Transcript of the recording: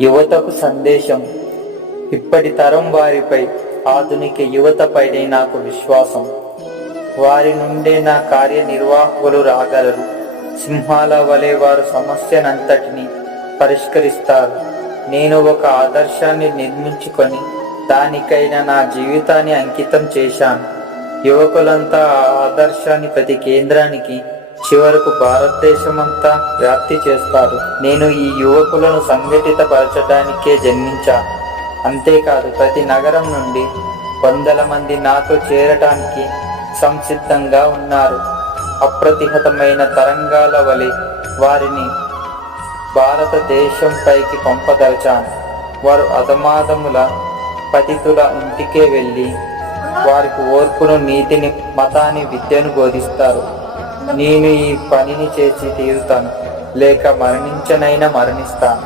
యువతకు సందేశం. ఇప్పటి తరం వారిపై, ఆధునిక యువతపైనే నాకు విశ్వాసం. వారి నుండే నా కార్యనిర్వాహకులు రాగలరు. సింహాల వలె వారు సమస్యనంతటిని పరిష్కరిస్తారు. నేను ఒక ఆదర్శాన్ని నిర్మించుకొని దానికైనా నా జీవితాన్ని అంకితం చేశాను. యువకులంతా ఆ ఆదర్శాన్ని ప్రతి కేంద్రానికి, చివరకు భారతదేశమంతా వ్యాప్తి చేస్తారు. నేను ఈ యువకులను సంఘటితపరచడానికే జన్మించాను. అంతేకాదు, ప్రతి నగరం నుండి వందల మంది నాతో చేరటానికి సంసిద్ధంగా ఉన్నారు. అప్రతిహతమైన తరంగాల వలె వారిని భారతదేశంపైకి పంపదలిచాను. వారు అధమాధముల పతితుల ఇంటికే వెళ్ళి వారికి ఓర్పును, నీతిని, మతాన్ని, విద్యను బోధిస్తారు. నేను ఈ పనిని చేసి తీరుతాను, లేక మరణించనైనా మరణిస్తాను.